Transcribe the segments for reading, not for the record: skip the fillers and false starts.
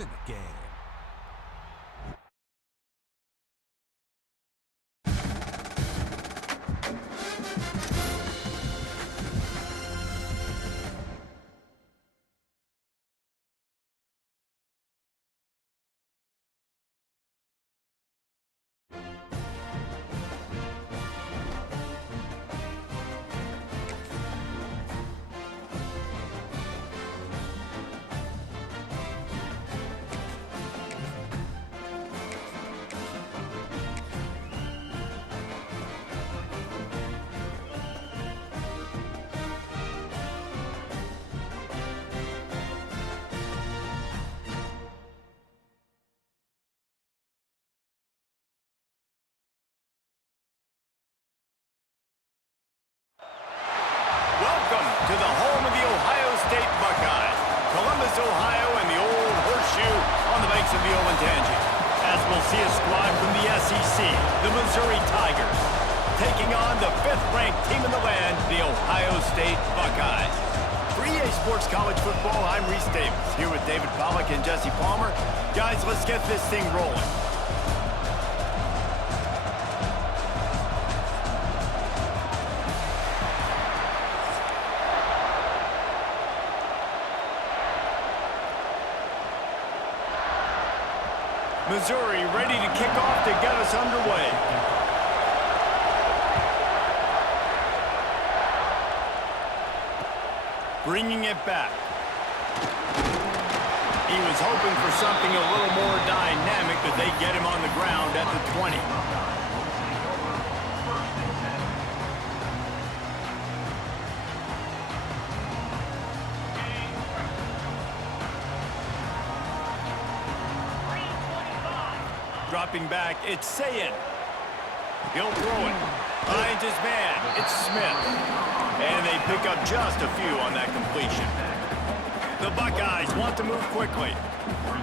in the game. Welcome to the home of the Ohio State Buckeyes, Columbus, Ohio, and the old horseshoe on the banks of the Olentangy. As we'll see a squad from the SEC, the Missouri Tigers, taking on the 5th-ranked team in the land, the Ohio State Buckeyes. For EA Sports College Football, I'm Reese Davis, here with David Pollack and Jesse Palmer. Guys, let's get this thing rolling. Missouri ready to kick off to get us underway. Bringing it back. He was hoping for something a little more dynamic, but they get him on the ground at the 20. Dropping back, it's Sayin. He'll throw it. Finds his man. It's Smith. And they pick up just a few on that completion. The Buckeyes want to move quickly.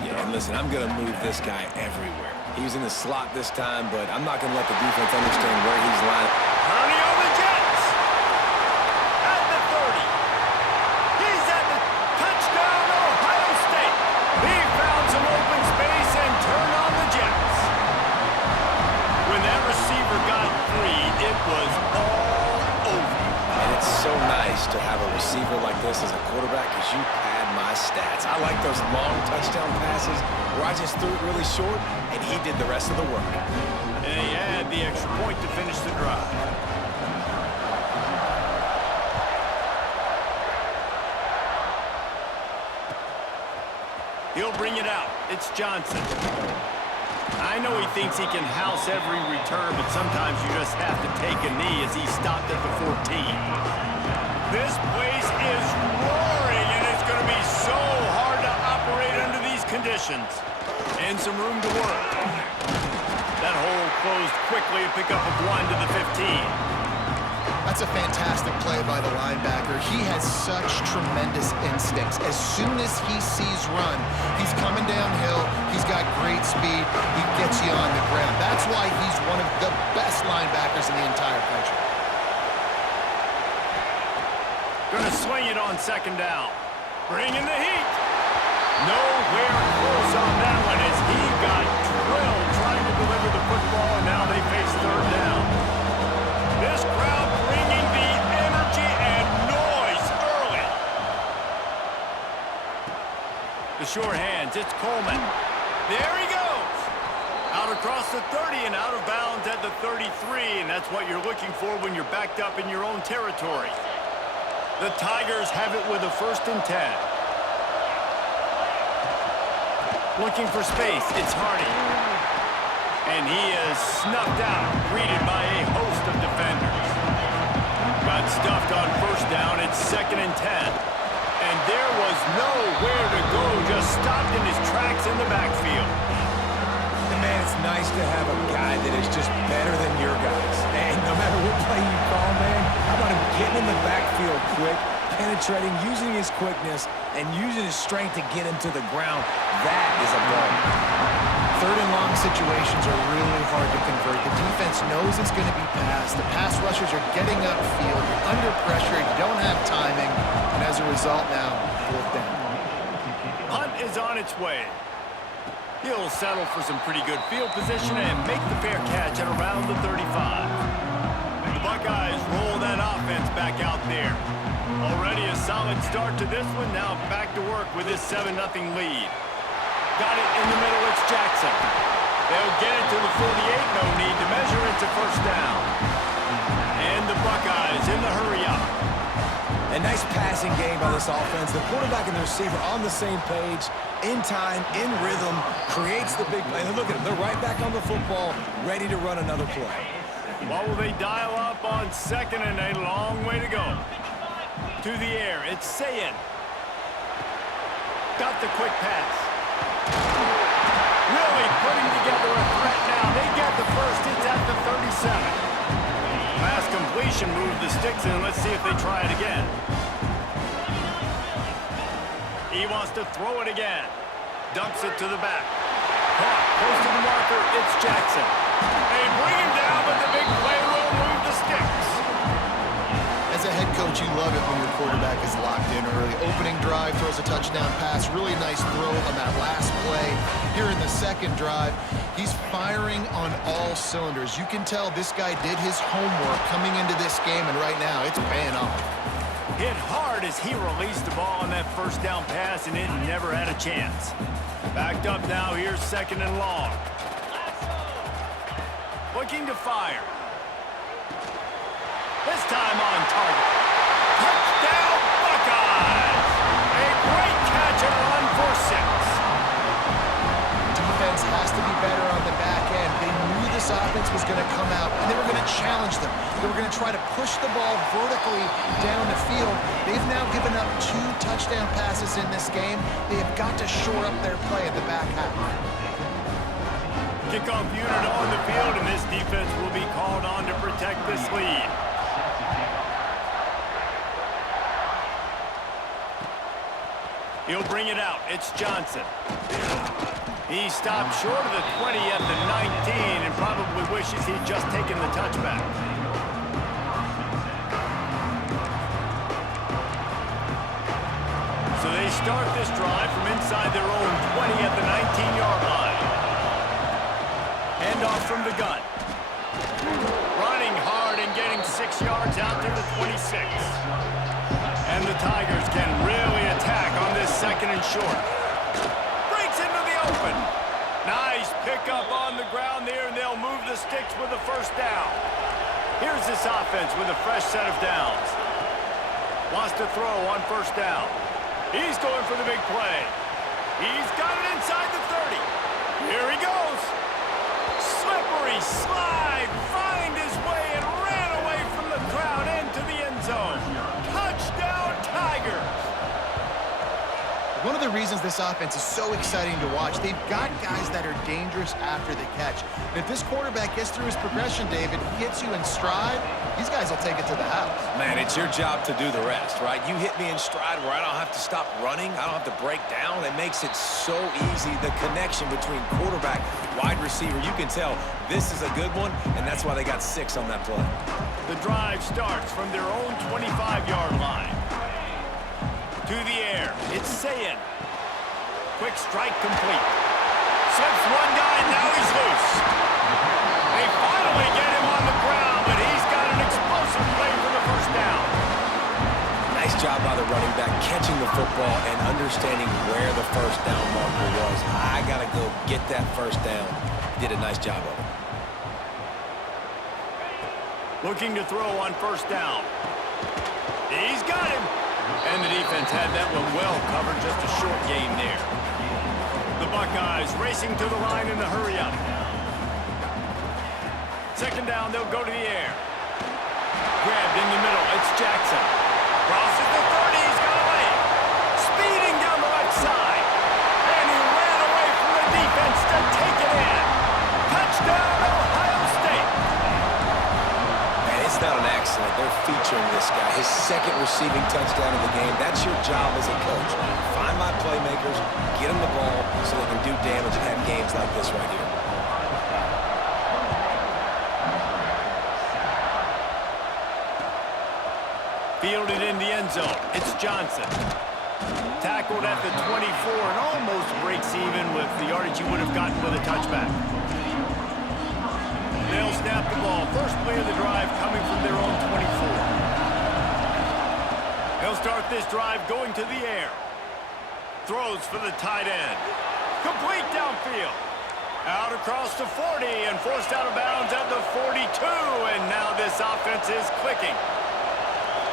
Yeah, and listen, I'm going to move this guy everywhere. He was in the slot this time, but I'm not going to let the defense understand where he's lined. Purdy on the Jets. At the 30. He's at the touchdown, Ohio State. He found some open space and turned on the Jets. When that receiver got free, it was all over. And it's so nice to have a receiver like this as a quarterback because you pad my stats. I like those long touchdown passes where I just threw it really short and he did the rest of the work. And he had the extra point to finish the drive. He'll bring it out. It's Johnson. I know he thinks he can house every return, but sometimes you just have to take a knee as he stopped at the 14. This place is roaring, and it's going to be so hard to operate under these conditions. And some room to work. That hole closed quickly to pick up a 1 to the 15. That's a fantastic play by the linebacker. He has such tremendous instincts. As soon as he sees run, he's coming downhill. He's got great speed. He gets you on the ground. That's why he's one of the best linebackers in the entire country. Gonna swing it on 2nd down. Bringing the heat. Nowhere close on that one as he got drilled trying to deliver the football, and now they face 3rd down. This crowd bringing the energy and noise early. The sure hands, it's Coleman. There he goes. Out across the 30 and out of bounds at the 33, and that's what you're looking for when you're backed up in your own territory. The Tigers have it with a 1st and 10. Looking for space, it's Hardy. And he is snuffed out, greeted by a host of defenders. Got stuffed on 1st down, it's 2nd and 10. And there was nowhere to go, just stopped in his tracks in the backfield. And man, it's nice to have a guy that is just better than your guys. And no matter what play you call, man, how about him getting in the backfield quick, penetrating, using his quickness, and using his strength to get him to the ground. That is a ball. 3rd and long situations are really hard to convert. The defense knows it's going to be passed. The pass rushers are getting upfield. You're under pressure. You don't have timing. And as a result now, 4th down. Punt is on its way. He'll settle for some pretty good field position and make the fair catch at around the 35. The Buckeyes roll that offense back out there. Already a solid start to this one. Now back to work with this 7-0 lead. Got it in the middle. It's Jackson. They'll get it to the 48. No need to measure it to first down. And the Buckeyes in the hurry-up. A nice passing game by this offense. The quarterback and the receiver on the same page, in time, in rhythm, creates the big play. And look at them. They're right back on the football, ready to run another play. What will they dial up on second and a long way to go? To the air. It's Sayin. Got the quick pass. Really putting together a threat now. They get the first. It's at the 37. Pass completion, move the sticks in. Let's see if they try it again. He wants to throw it again. Dumps it to the back. Caught, close to the marker. It's Jackson. They bring him down, but the big play will move the sticks. As a head coach, you love it when your quarterback is locked in early. Opening drive, throws a touchdown pass. Really nice throw on that last play. Here in the second drive, he's firing on all cylinders. You can tell this guy did his homework coming into this game, and right now it's paying off. Hit hard as he released the ball on that first down pass, and it never had a chance. Backed up now, here's second and long. Looking to fire. This time on target. Touchdown, Buckeyes! A great catch and run for 6. Defense has to be better on the back end. They knew this offense was going to come out, and they were going to challenge them. They were going to try to push the ball vertically down the field. They've now given up 2 touchdown passes in this game. They have got to shore up their play at the back half. Kickoff unit on the field, and this defense will be called on to protect this lead. He'll bring it out. It's Johnson. He stopped short of the 20 at the 19 and probably wishes he'd just taken the touchback. So they start this drive from inside their own 20 at the 19-yard line. Hand off from the gun. Running hard and getting 6 yards out to the 26. And the Tigers can really attack on this second and short. Breaks into the open. Nice pickup on the ground there, and they'll move the sticks with the first down. Here's this offense with a fresh set of downs. Wants to throw on first down. He's going for the big play. He's got it inside the 30. Here he goes. Slippery slide. Find his way and ran away from the crowd into the end zone. Touchdown, Tigers! One of the reasons this offense is so exciting to watch, they've got guys that are dangerous after the catch. And if this quarterback gets through his progression, David, hits you in stride, these guys will take it to the house. Man, it's your job to do the rest, right? You hit me in stride where I don't have to stop running. I don't have to break down. It makes it so easy. The connection between quarterback, wide receiver, you can tell this is a good one, and that's why they got 6 on that play. The drive starts from their own 25-yard line. To the air, it's Sayin. Quick strike complete. Slips one guy, now he's loose. They finally get him on the ground, but he's got an explosive play for the first down. Nice job by the running back catching the football and understanding where the first down marker was. I got to go get that first down. Did a nice job of it. Looking to throw on first down. He's got him. And the defense had that one well covered, just a short game there. The Buckeyes racing to the line in the hurry-up. Second down, they'll go to the air. Grabbed in the middle, it's Jackson. Crosses the 30, he's got away. Speeding down the right side. And he ran away from the defense to take it in. Touchdown, Ohio State. Man, it's not an accident. They're featuring this guy. His second receiving touchdown of the game. That's your job as a coach. Find my playmakers, get them the ball so they can do damage and have games like this right here. Fielded in the end zone. It's Johnson. Tackled at the 24 and almost breaks even with the yardage you would have gotten with a touchback. They'll snap the ball. First play of the drive coming from their own 24. They'll start this drive going to the air. Throws for the tight end. Complete downfield. Out across the 40 and forced out of bounds at the 42. And now this offense is clicking.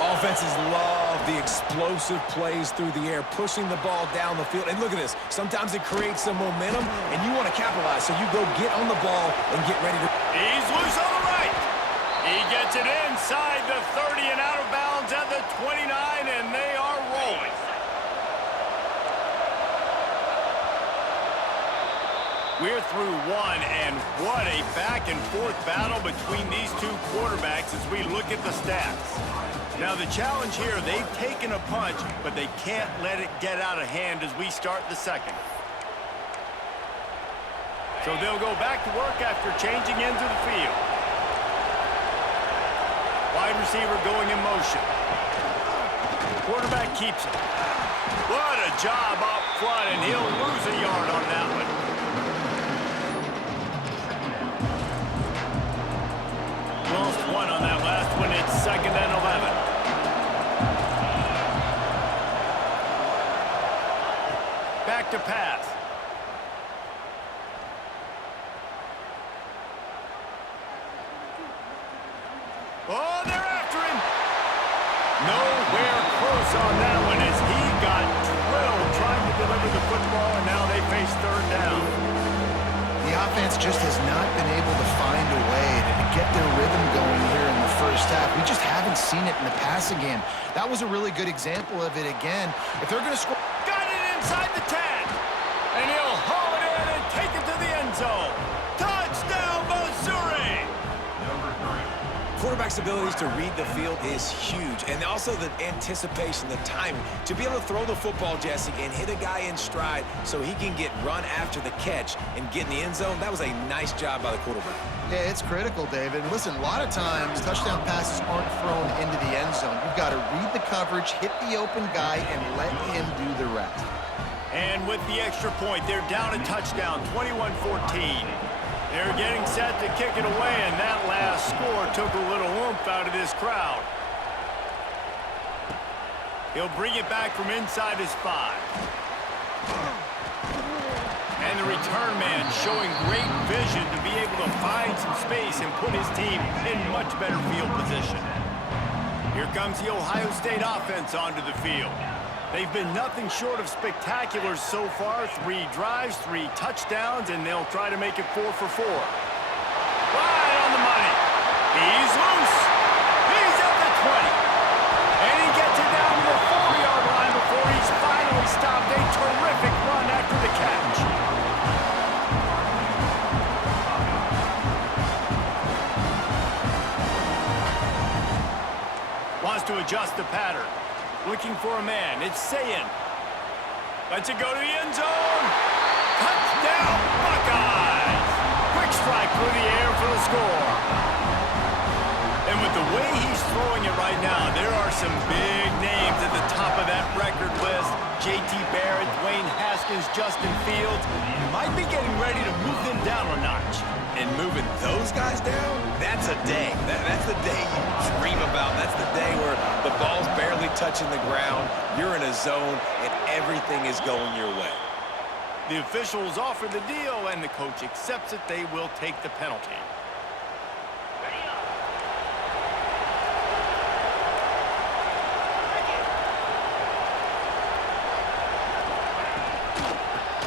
Offenses love the explosive plays through the air, pushing the ball down the field. And look at this. Sometimes it creates some momentum, and you want to capitalize. So you go get on the ball and get ready to... He's loose on the right. He gets it inside the 30 and out of bounds at the 29, and they are rolling. We're through one, and what a back-and-forth battle between these two quarterbacks as we look at the stats. Now, the challenge here, they've taken a punch, but they can't let it get out of hand as we start the second. So they'll go back to work after changing into the field. Wide receiver going in motion. Quarterback keeps it. What a job up front, and he'll lose a yard on that one. Lost one on that last one. It's 2nd and 11. Back to pass. Oh, they're after him. Nowhere close on that one as he got drilled trying to deliver the football, and now they face 3rd down. The offense just has not been able to find a way to get their rhythm going here in the first half. We just haven't seen it in the passing game. That was a really good example of it again. If they're going to score... Got it inside the 10. And he'll haul it in and take it to the end zone. Touchdown, Missouri! Quarterback's abilities to read the field is huge, and also the anticipation, the timing. To be able to throw the football, Jesse, and hit a guy in stride so he can get run after the catch and get in the end zone, that was a nice job by the quarterback. Yeah, it's critical, David. Listen, a lot of times touchdown passes aren't thrown into the end zone. You've got to read the coverage, hit the open guy, and let him do the rest. And with the extra point, they're down a touchdown, 21-14. They're getting set to kick it away, and that last score took a little oomph out of this crowd. He'll bring it back from inside his 5. And the return man showing great vision to be able to find some space and put his team in much better field position. Here comes the Ohio State offense onto the field. They've been nothing short of spectacular so far. 3 drives, 3 touchdowns, and they'll try to make it 4 for 4. Right on the money. He's loose. He's at the 20. And he gets it down to the 4-yard line before he's finally stopped. A terrific run after the catch. Wants to adjust the pattern. Looking for a man. It's Sayin. Lets it go to the end zone. Touchdown, Buckeyes! Quick strike through the air for the score. And with the way he's throwing it right now, there are some big names at the top of that record list. J.T. Barrett, Dwayne Haskins, Justin Fields. Might be getting ready to move them down a notch. And moving those guys down, that's a day. That's the day you dream about. That's the day where the ball's barely touching the ground, you're in a zone, and everything is going your way. The officials offer the deal, and the coach accepts it. They will take the penalty.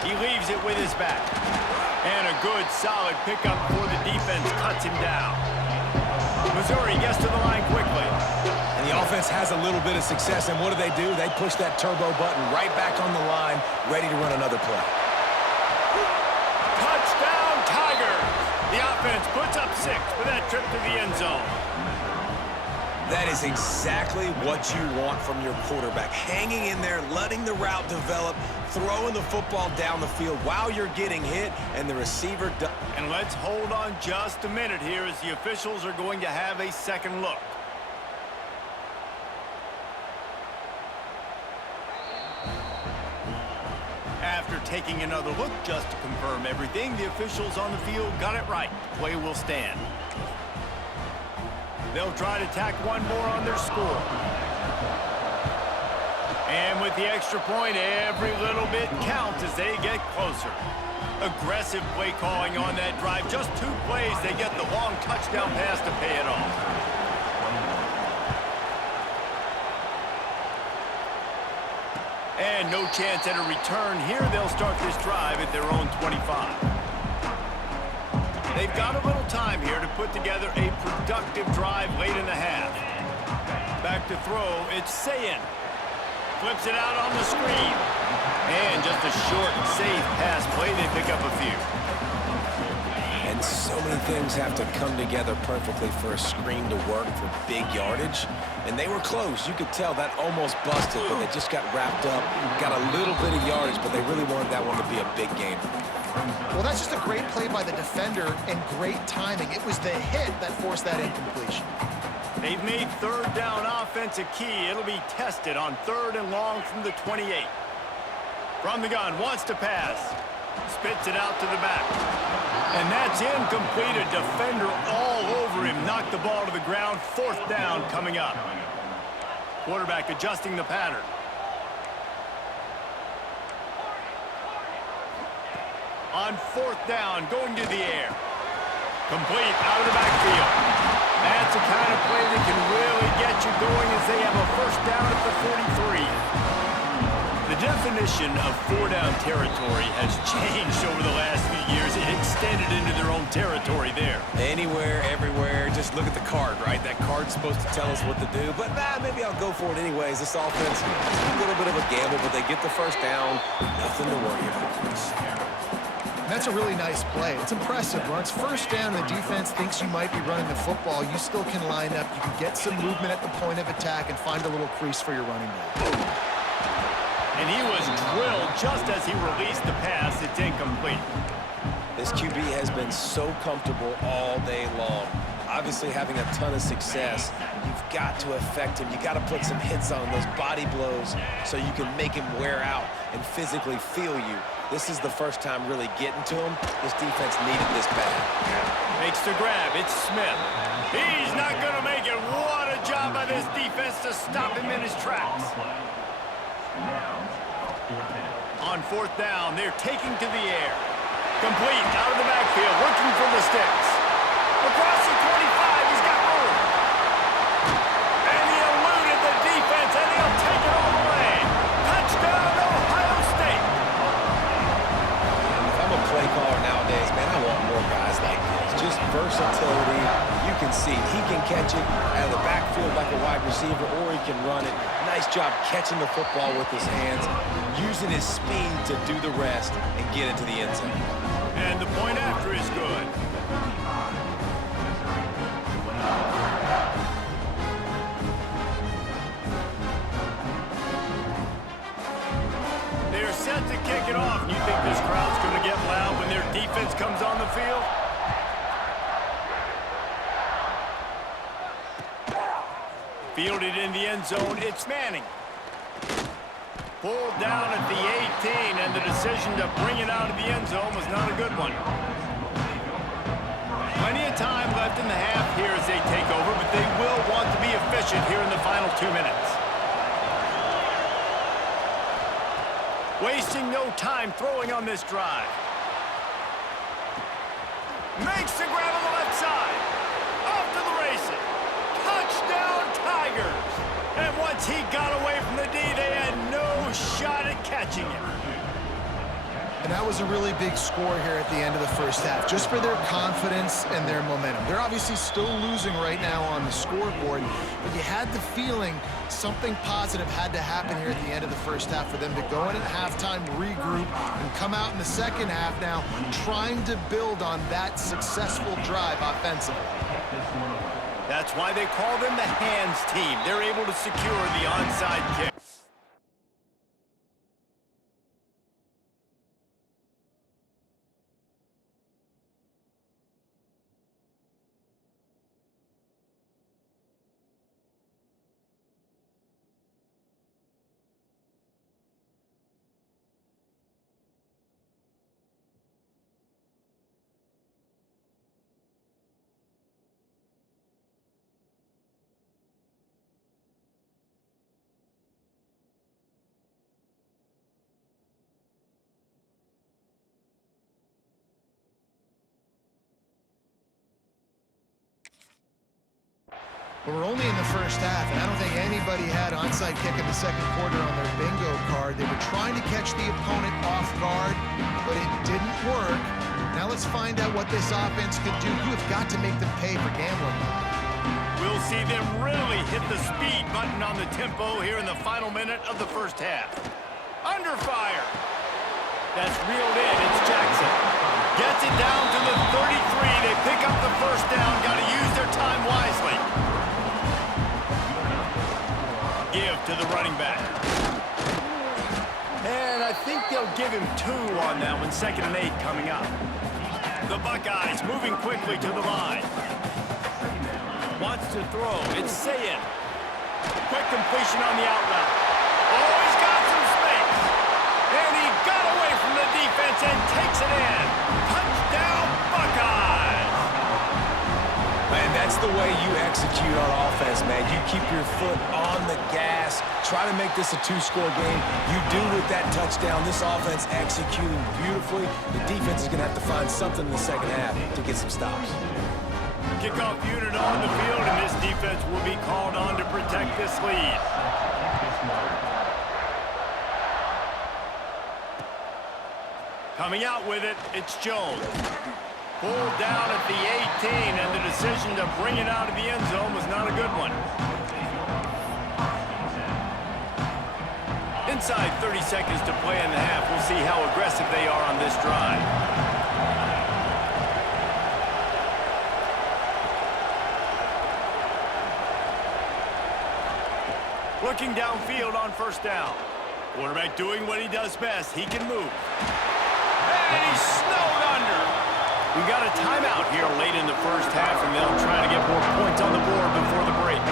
He leaves it with his back. And a good, solid pickup for the defense cuts him down. Missouri gets to the line quickly. And the offense has a little bit of success, and what do? They push that turbo button right back on the line, ready to run another play. Touchdown, Tigers! The offense puts up 6 for that trip to the end zone. That is exactly what you want from your quarterback. Hanging in there, letting the route develop, throwing the football down the field while you're getting hit, and the receiver does. And let's hold on just a minute here as the officials are going to have a second look. After taking another look just to confirm everything, the officials on the field got it right. Play will stand. They'll try to tack one more on their score. And with the extra point, every little bit counts as they get closer. Aggressive play calling on that drive. Just 2 plays, they get the long touchdown pass to pay it off. And no chance at a return here. They'll start this drive at their own 25. They've got a little time here to put together a productive drive late in the half. Back to throw, it's Sayin. Flips it out on the screen. And just a short, safe pass play. They pick up a few. And so many things have to come together perfectly for a screen to work for big yardage. And they were close. You could tell that almost busted, but they just got wrapped up, got a little bit of yardage, but they really wanted that one to be a big game. Well, that's just a great play by the defender and great timing. It was the hit that forced that incompletion. They've made third down offense a key. It'll be tested on 3rd and long from the 28. From the gun, wants to pass. Spits it out to the back. And that's incomplete. A defender all over him. Knocked the ball to the ground. 4th down coming up. Quarterback adjusting the pattern. On 4th down, going to the air. Complete out of the backfield. That's the kind of play that can really get you going as they have a 1st down at the 43. The definition of 4-down territory has changed over the last few years. It extended into their own territory there. Anywhere, everywhere, just look at the card, right? That card's supposed to tell us what to do, but maybe I'll go for it anyways. This offense, it's a little bit of a gamble, but they get the 1st down. Nothing to worry about. That's a really nice play. It's impressive. When it's 1st down and the defense thinks you might be running the football, you still can line up. You can get some movement at the point of attack and find a little crease for your running back. And he was drilled just as he released the pass. It's incomplete. This QB has been so comfortable all day long. Obviously having a ton of success. You've got to affect him. You got to put some hits on him, those body blows, so you can make him wear out and physically feel you. This is the first time really getting to him. This defense needed this bad. Makes the grab. It's Smith. He's not going to make it. What a job by this defense to stop him in his tracks. On 4th down, they're taking to the air. Complete out of the backfield, looking for the sticks. Across the 25, he's got room. And he eluded the defense, and he'll take it all the way. Touchdown, Ohio State. And if I'm a play caller nowadays, man, I want more guys like this. Just versatility. You can see he can catch it out of the backfield like a wide receiver, or he can run it. Nice job catching the football with his hands, using his speed to do the rest and get into the end zone. And the point after is good. They're set to kick it off. You think this crowd's going to get loud when their defense comes on the field? Fielded in the end zone, it's Manning. Pulled down at the 18, and the decision to bring it out of the end zone was not a good one. Plenty of time left in the half here as they take over, but they will want to be efficient here in the final 2 minutes. Wasting no time throwing on this drive. Makes the grab on the left side. Off to the races. Touchdown, Tigers. And once he got away from the D, they had no shot at catching him. And that was a really big score here at the end of the 1st half, just for their confidence and their momentum. They're obviously still losing right now on the scoreboard, but you had the feeling something positive had to happen here at the end of the 1st half for them to go in at halftime, regroup, and come out in the 2nd half now trying to build on that successful drive offensively. That's why they call them the hands team. They're able to secure the onside kick. We're only in the first half, and I don't think anybody had onside kick in the second quarter on their bingo card. They were trying to catch the opponent off guard, but it didn't work. Now let's find out what this offense could do. You have got to make them pay for gambling. We'll see them really hit the speed button on the tempo here in the final minute of the first half. Under fire. That's reeled in. It's Jackson. Gets it down to the 33. They pick up the first down. Got to use their time wisely. Give to the running back. And I think they'll give him 2 on that one. 2nd and 8 coming up. The Buckeyes moving quickly to the line. Wants to throw. It's Sayin. Quick completion on the out route. Oh, he's got some space. And he got away from the defense and takes it in. Touchdown, Buckeyes. Man, that's the way you execute on offense, man. You keep your foot on the gas. Try to make this a 2-score game. You do with that touchdown. This offense executing beautifully. The defense is going to have to find something in the second half to get some stops. Kickoff unit on the field, and this defense will be called on to protect this lead. Coming out with it, it's Jones. Pulled down at the 18, and the decision to bring it out of the end zone was not a good one. Inside 30 seconds to play in the half. We'll see how aggressive they are on this drive. Looking downfield on first down. Quarterback doing what he does best. He can move. And he's snowed under. We got a timeout here late in the first half, and they'll try to get more points on the board before the break.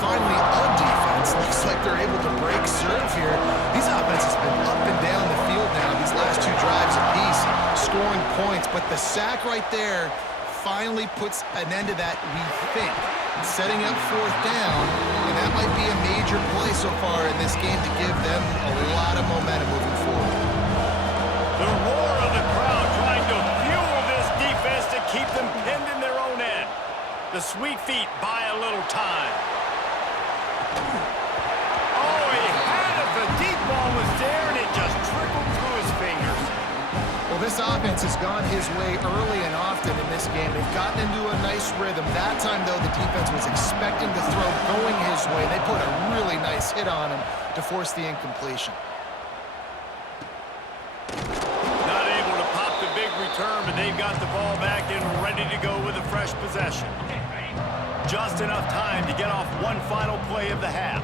Finally, a defense. Looks like they're able to break serve here. These offenses have been up and down the field now these last 2 drives apiece, scoring points. But the sack right there finally puts an end to that, we think. Setting up 4th down, and that might be a major play so far in this game to give them a lot of momentum moving forward. The roar of the crowd trying to fuel this defense to keep them pinned in their own end. The Sweet Feet buy a little time. Oh, he had it. The deep ball was there, and it just trickled through his fingers. Well, this offense has gone his way early and often in this game. They've gotten into a nice rhythm. That time, though, the defense was expecting the throw going his way. They put a really nice hit on him to force the incompletion. Not able to pop the big return, but they've got the ball back and ready to go with a fresh possession. Just enough time to get off one final play of the half.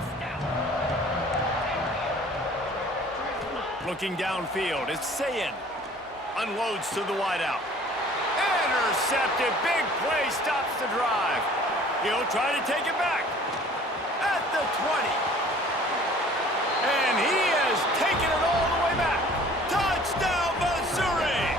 Looking downfield, it's Sayin. Unloads to the wideout. Intercepted. Big play stops the drive. He'll try to take it back. At the 20. And he has taken it all the way back. Touchdown, Missouri!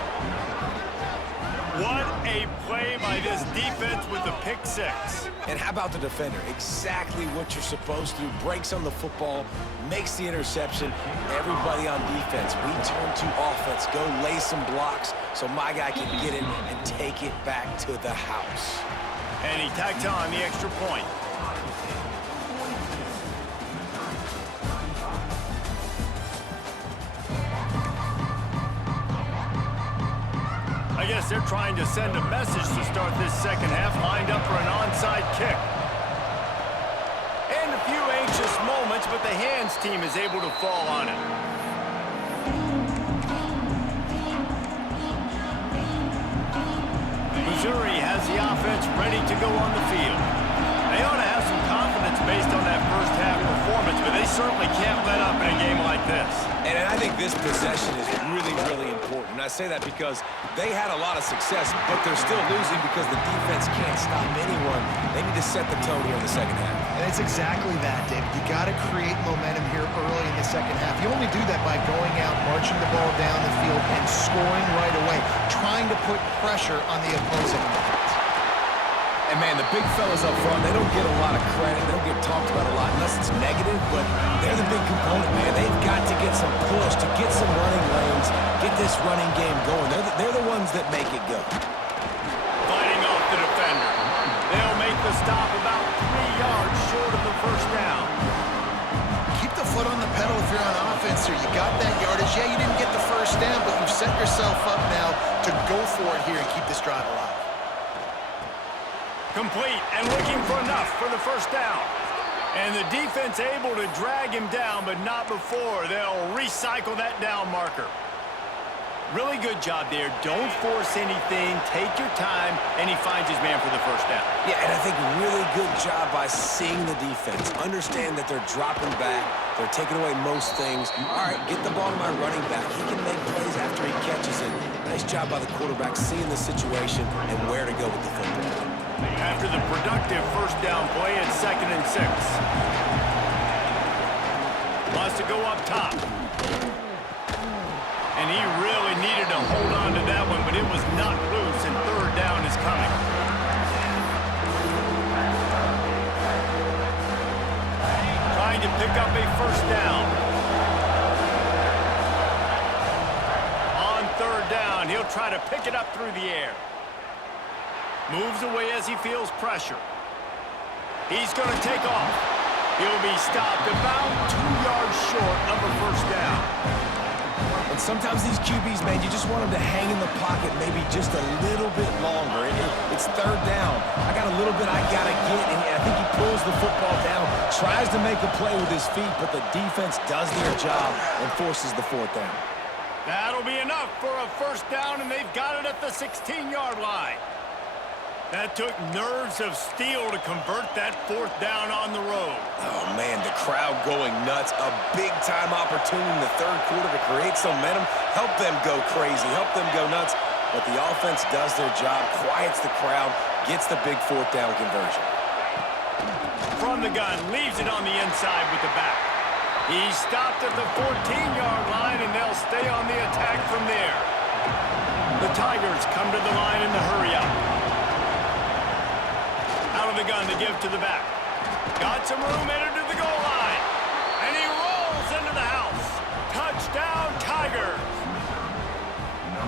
What a play by this defense with the pick 6. And how about the defender? Exactly what you're supposed to do. Breaks on the football, makes the interception. Everybody on defense, we turn to offense. Go lay some blocks so my guy can get it and take it back to the house. And he tacked on the extra point. I guess they're trying to send a message to start this second half, lined up for an onside kick. And a few anxious moments, but the hands team is able to fall on it. Missouri has the offense ready to go on the field. They ought to have some confidence based on that first half performance, but they certainly can't let up in a game like this. And I think this possession is really, really important. And I say that because they had a lot of success, but they're still losing because the defense can't stop anyone. They need to set the tone here in the second half. And it's exactly that, David. You got to create momentum here early in the second half. You only do that by going out, marching the ball down the field, and scoring right away, trying to put pressure on the opposing offense. And, man, the big fellas up front, they don't get a lot of credit. They don't get talked about a lot unless it's negative, but they're the big component, man. They've got to get some push, to get some running lanes, get this running game going. They're the ones that make it go. Fighting off the defender. They'll make the stop about yards short of the first down. Keep the foot on the pedal if you're on offense here. You got that yardage. Yeah, you didn't get the first down, but you've set yourself up now to go for it here and keep this drive alive. Complete and looking for enough for the first down. And the defense able to drag him down, but not before. They'll recycle that down marker. Really good job there. Don't force anything. Take your time, and he finds his man for the first down. Yeah, and I think really good job by seeing the defense. Understand that they're dropping back. They're taking away most things. All right, get the ball to my running back. He can make plays after he catches it. Nice job by the quarterback seeing the situation and where to go with the football. After the productive first down play, it's 2nd and 6. Wants to go up top. And he really needed to hold on to that one, but it was not loose, and 3rd down is coming. Trying to pick up a first down. On 3rd down, he'll try to pick it up through the air. Moves away as he feels pressure. He's going to take off. He'll be stopped about 2 yards short of a first down. And sometimes these QBs, man, you just want them to hang in the pocket maybe just a little bit longer. It's 3rd down. I got a little bit I got to get, and I think he pulls the football down, tries to make a play with his feet, but the defense does their job and forces the 4th down. That'll be enough for a first down, and they've got it at the 16-yard line. That took nerves of steel to convert that 4th down on the road. Oh, man, the crowd going nuts. A big-time opportunity in the 3rd quarter to create some momentum, help them go crazy, help them go nuts. But the offense does their job, quiets the crowd, gets the big 4th down conversion. From the gun, leaves it on the inside with the back. He's stopped at the 14-yard line, and they'll stay on the attack from there. The Tigers come to the line in the hurry-up. Out of the gun to give to the back. Got some room, headed to the goal line. And he rolls into the house. Touchdown, Tigers.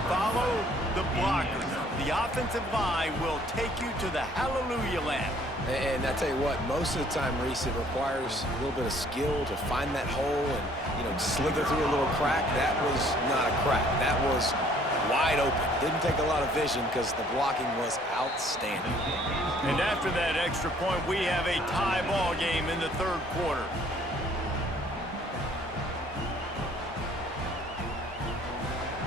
Follow the blockers. The offensive line will take you to the hallelujah land. And I tell you what, most of the time, Reese, it requires a little bit of skill to find that hole and, slither through a little crack. That was not a crack. That was wide open. Didn't take a lot of vision because the blocking was outstanding. And after that extra point, we have a tie ball game in the 3rd quarter.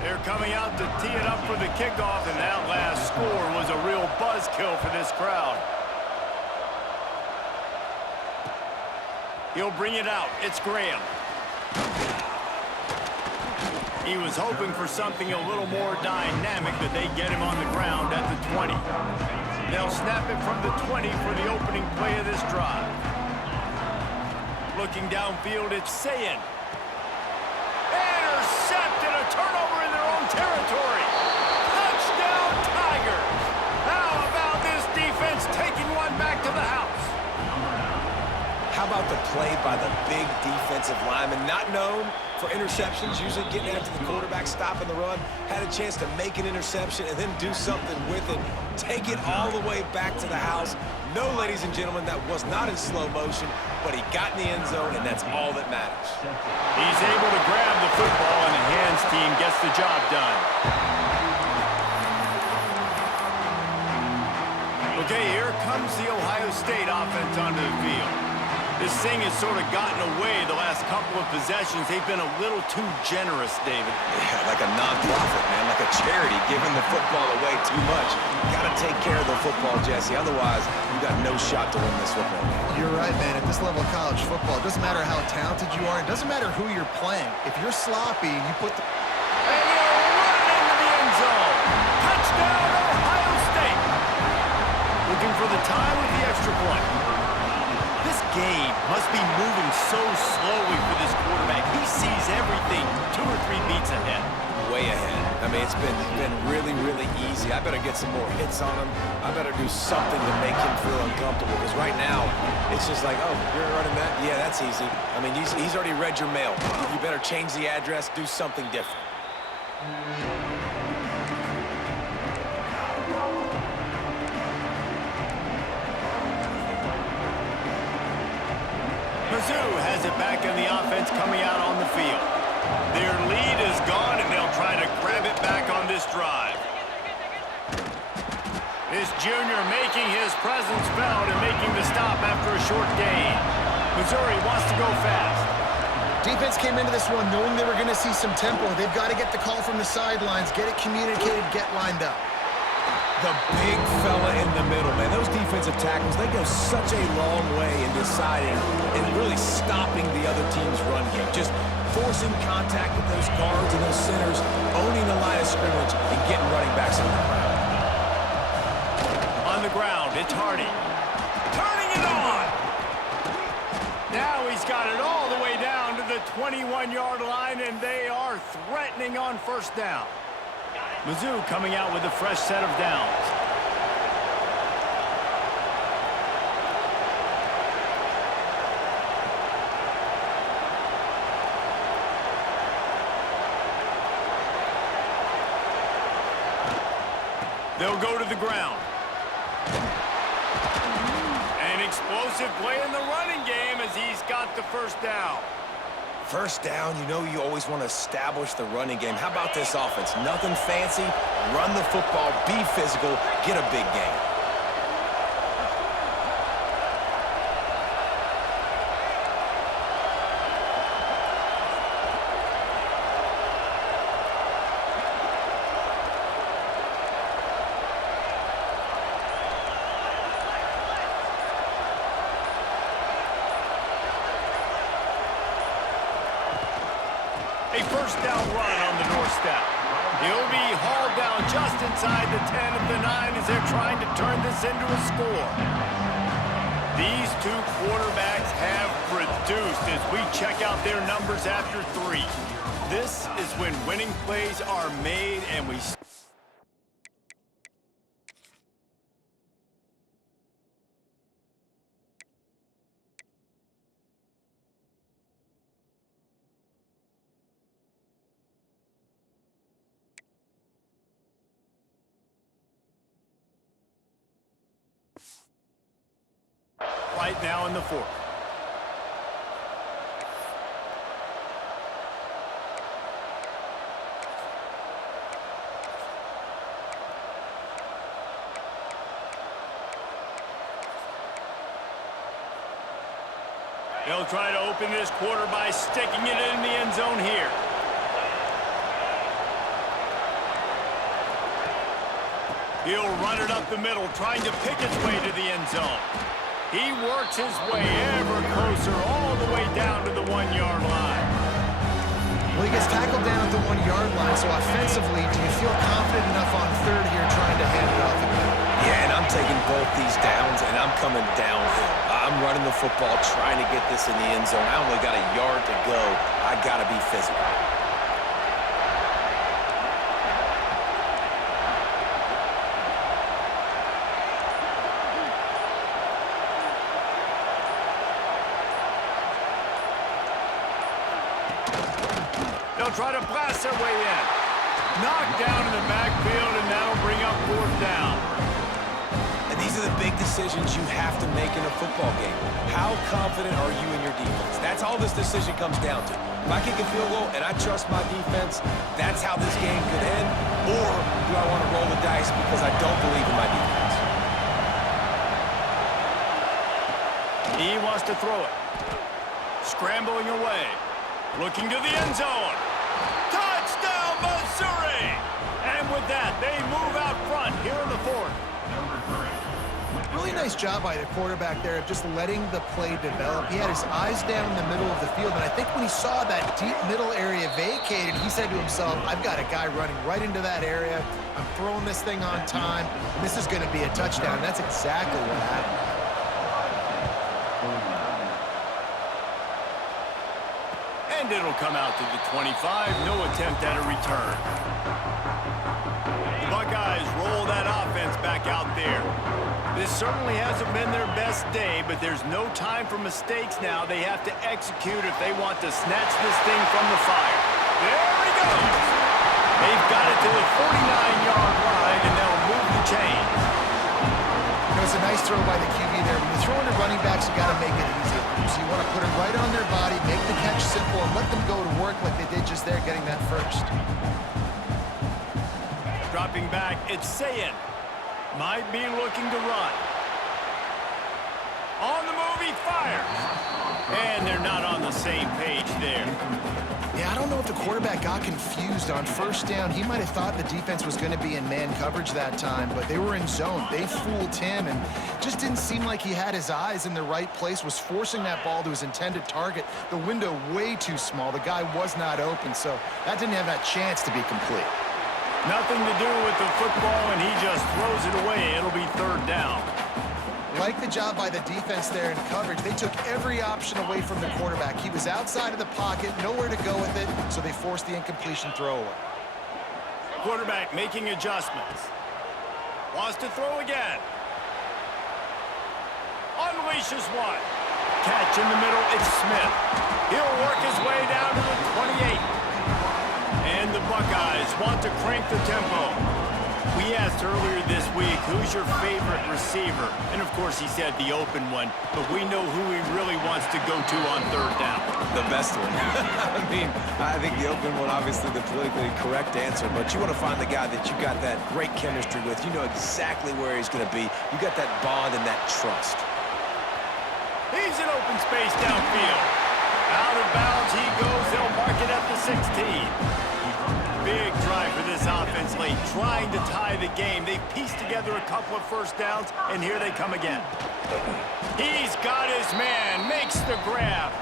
They're coming out to tee it up for the kickoff, and that last score was a real buzzkill for this crowd. He'll bring it out. It's Graham. He was hoping for something a little more dynamic, but they get him on the ground at the 20. They'll snap it from the 20 for the opening play of this drive. Looking downfield, it's Sayin. Intercepted, a turnover in their own territory. Touchdown, Tigers. How about this defense taking one back to the house? How about the play by the big defensive lineman? Not known for interceptions, usually getting after the quarterback, stopping the run. Had a chance to make an interception and then do something with it. Take it all the way back to the house. No, ladies and gentlemen, that was not in slow motion, but he got in the end zone, and that's all that matters. He's able to grab the football, and the hands team gets the job done. Okay, here comes the Ohio State offense onto the field. This thing has sort of gotten away the last couple of possessions. They've been a little too generous, David. Yeah, like a non-profit, man, like a charity, giving the football away too much. Got to take care of the football, Jesse. Otherwise, you got no shot to win this football game. You're right, man. At this level of college football, it doesn't matter how talented you are. It doesn't matter who you're playing. If you're sloppy, you put the... And he'll run it into the end zone. Touchdown, Ohio State. Looking for the tie with the extra point. This game must be moving so slowly for this quarterback. He sees everything 2 or 3 beats ahead. Way ahead. I mean, it's been really, really easy. I better get some more hits on him. I better do something to make him feel uncomfortable, because right now, it's just like, oh, you're running that? Yeah, that's easy. I mean, he's already read your mail. You better change the address, do something different. it back in the offense coming out on the field. Their lead is gone, and they'll try to grab it back on this drive. This junior making his presence felt and making the stop after a short gain. Missouri wants to go fast. Defense came into this one knowing they were going to see some tempo. They've got to get the call from the sidelines, get it communicated, get lined up. The big fella in the middle, man. Those defensive tackles, they go such a long way in deciding and really stopping the other team's run game. Just forcing contact with those guards and those centers, owning the line of scrimmage, and getting running backs on the ground. On the ground, it's Hardy. Turning it on! Now he's got it all the way down to the 21-yard line, and they are threatening on first down. Mizzou coming out with a fresh set of downs. They'll go to the ground. An explosive play in the running game as he's got the first down. First down, you know you always want to establish the running game. How about this offense? Nothing fancy. Run the football, be physical, get a big gain. A first down run on the doorstep. He'll be hauled down just inside the 10 of the 9 as they're trying to turn this into a score. These two quarterbacks have produced as we check out their numbers after 3. This is when winning plays are made and we... right now in the 4th. They'll try to open this quarter by sticking it in the end zone here. He'll run it up the middle, trying to pick its way to the end zone. He works his way ever closer, all the way down to the 1-yard line. Well, he gets tackled down at the 1-yard line, so offensively, do you feel confident enough on third here trying to hand it off again? Yeah, and I'm taking both these downs, and I'm coming downhill. I'm running the football, trying to get this in the end zone. I only got a yard to go. I got to be physical. They'll try to blast their way in. Knocked down in the backfield, and that'll bring up 4th down. And these are the big decisions you have to make in a football game. How confident are you in your defense? That's all this decision comes down to. If I kick a field goal and I trust my defense, that's how this game could end. Or do I want to roll the dice because I don't believe in my defense? He wants to throw it. Scrambling away. Looking to the end zone. Touchdown, Missouri! And with that, they move out front here in the 4th. Really nice job by the quarterback there of just letting the play develop. He had his eyes down in the middle of the field, and I think when he saw that deep middle area vacated, he said to himself, I've got a guy running right into that area. I'm throwing this thing on time, and this is going to be a touchdown. And that's exactly what happened. And it'll come out to the 25. No attempt at a return. The Buckeyes roll that offense back out there. This certainly hasn't been their best day, but there's no time for mistakes now. They have to execute if they want to snatch this thing from the fire. There he goes. They've got it to the 49-yard line, and they'll move the chains. You know, it's a nice throw by the QB there. When you're throwing to running backs, you got to make it easy. So you want to put it right on their body, make the catch simple, and let them go to work like they did just there, getting that first. Dropping back, it's Sayin. Might be looking to run. On the move, he fires. And they're not on the same page there. Yeah, I don't know if the quarterback got confused on first down. He might have thought the defense was going to be in man coverage that time, but they were in zone. They fooled him and just didn't seem like he had his eyes in the right place, was forcing that ball to his intended target. The window way too small. The guy was not open, so that didn't have that chance to be complete. Nothing to do with the football, and he just throws it away. It'll be third down. Like the job by the defense there in coverage. They took every option away from the quarterback. He was outside of the pocket, nowhere to go with it, so they forced the incompletion throwaway. Quarterback making adjustments. Wants to throw again. Unleashes one. Catch in the middle, it's Smith. He'll work his way down to the 28. And the Buckeyes want to crank the tempo. We asked earlier this week, who's your favorite receiver? And of course he said the open one, but we know who he really wants to go to on third down. The best one. I mean, I think the open one, obviously the politically correct answer, but you want to find the guy that you got that great chemistry with. You know exactly where he's going to be. You got that bond and that trust. He's in open space downfield. Out of bounds he goes. They'll mark it at the 16. Big drive for this offense late, trying to tie the game. They've pieced together a couple of first downs, and here they come again. He's got his man, makes the grab.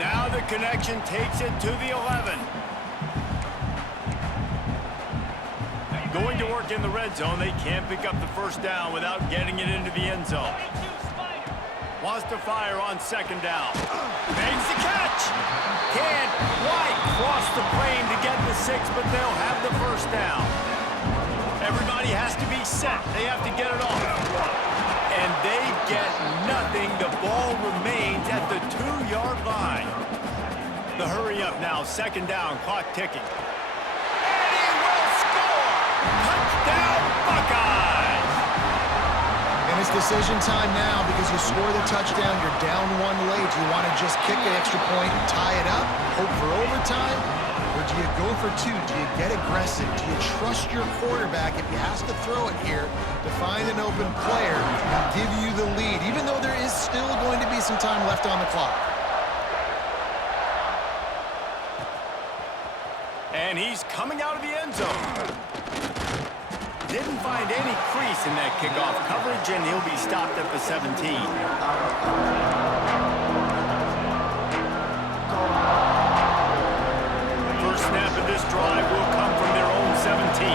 Now the connection takes it to the 11. Going to work in the red zone. They can't pick up the first down without getting it into the end zone. Wants to fire on second down. Makes the catch. Can't quite cross the plane to get the 6, but they'll have the first down. Everybody has to be set. They have to get it off. And they get nothing. The ball remains at the 2-yard line. The hurry up now. Second down. Clock ticking. And he will score. Touchdown, Buckeyes. And it's decision time now because you score the touchdown, you're down one late. Do you want to just kick an extra point and tie it up, hope for overtime? Or do you go for two? Do you get aggressive? Do you trust your quarterback if he has to throw it here to find an open player and give you the lead, even though there is still going to be some time left on the clock? And he's coming out of the end zone. Didn't find any crease in that kickoff coverage, and he'll be stopped at the 17. First snap of this drive will come from their own 17.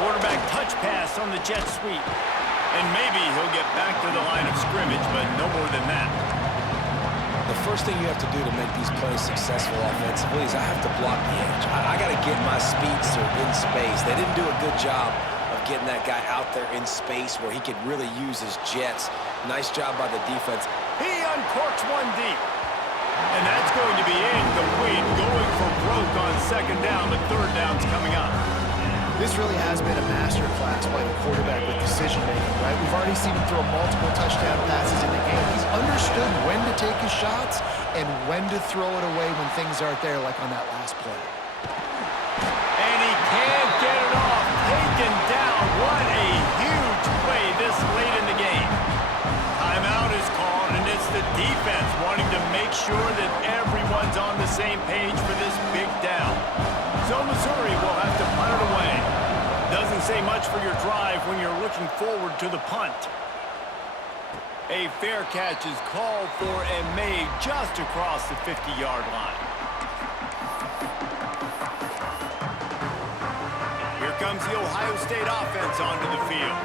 Quarterback touch pass on the jet sweep. And maybe he'll get back to the line of scrimmage, but no more than that. The first thing you have to do to make these plays successful offensively is I have to block the edge. I got to get my speedster in space. They didn't do a good job of getting that guy out there in space where he could really use his jets. Nice job by the defense. He uncorks one deep. And that's going to be incomplete. Going for broke on second down, but third down's coming up. This really has been a masterclass by the quarterback with decision-making, right? We've already seen him throw multiple touchdown passes in the game. He's understood when to take his shots and when to throw it away when things aren't there, like on that last play. And he can't get it off. Taken down. What a huge play this late in the game. Timeout is called, and it's the defense wanting to make sure that everyone's on the same page for this big down. So Missouri will have to punt it away. Doesn't say much for your drive when you're looking forward to the punt. A fair catch is called for and made just across the 50-yard line. Here comes the Ohio State offense onto the field.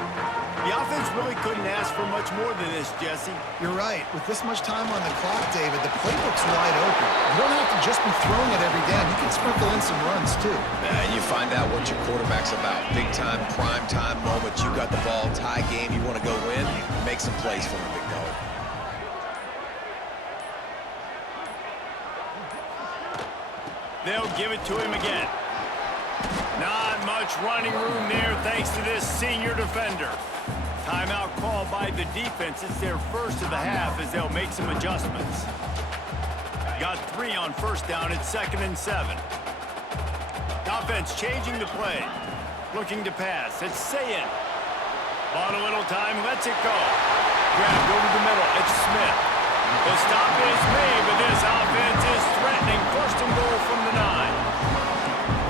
The offense really couldn't ask for much more than this, Jesse. You're right. With this much time on the clock, David, the playbook's wide open. You don't have to just be throwing it every down. You can sprinkle in some runs, too. And you find out what your quarterback's about. Big time, prime time moment. You got the ball, tie game. You want to go win? Make some plays for him, big dog. They'll give it to him again. Not much running room there thanks to this senior defender. Timeout called by the defense. It's their first of the half as they'll make some adjustments. Got 3 on first down. It's 2nd and 7. Offense changing the play. Looking to pass. It's Sayin. Bought a little time. Lets it go. Grabbed over the middle. It's Smith. The stop is made, but this offense is threatening. 1st and goal from the 9.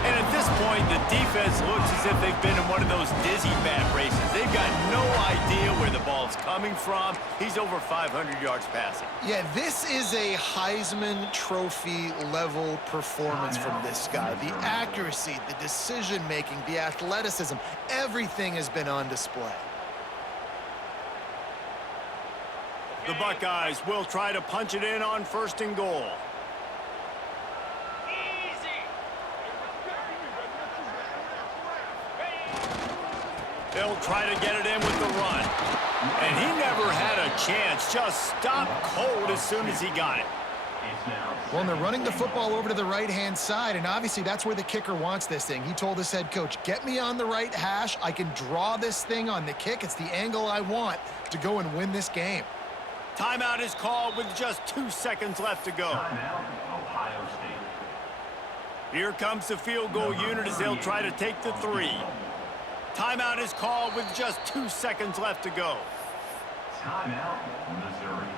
And at this point, the defense looks as if they've been in one of those dizzy bat races. They've got no idea where the ball's coming from. He's over 500 yards passing. Yeah, this is a Heisman Trophy level performance from this guy. The accuracy, the decision-making, the athleticism, everything has been on display. The Buckeyes will try to punch it in on 1st and goal. They'll try to get it in with the run. And he never had a chance. Just stopped cold as soon as he got it. Well, and they're running the football over to the right-hand side, and obviously that's where the kicker wants this thing. He told his head coach, get me on the right hash. I can draw this thing on the kick. It's the angle I want to go and win this game. Timeout is called with just 2 seconds left to go. Here comes the field goal unit as they'll try to take the 3. Timeout is called with just 2 seconds left to go. Timeout, Missouri.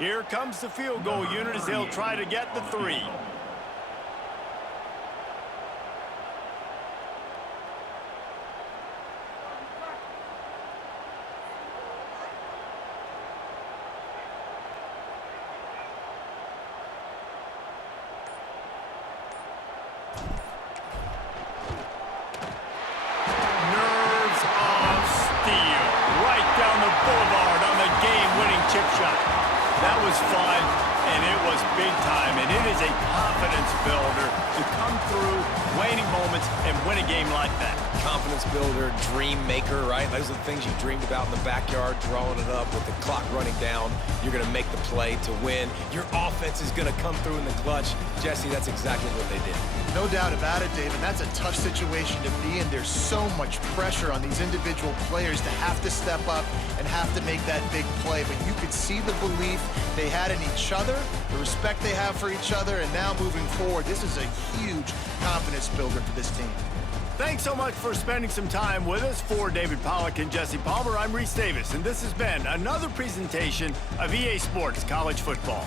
Here comes the field goal unit as they'll try to get the 3. Nerves of steel. Right down the boulevard on the game-winning chip shot. That was fun, and it was big time, and it is a confidence builder to come through waning moments and win a game like that. Confidence builder, dream maker, right? Those are the things you dreamed about in the backyard, drawing it up with the clock running down. You're going to make the play to win. Your offense is going to come through in the clutch. Jesse, that's exactly what they did. No doubt about it, David. That's a tough situation to be in. There's so much pressure on these individual players to have to step up and have to make that big play. But you could see the belief they had in each other, the respect they have for each other, and now moving forward, this is a huge confidence builder for this team. Thanks so much for spending some time with us. For David Pollack and Jesse Palmer, I'm Reese Davis, and this has been another presentation of EA Sports College Football.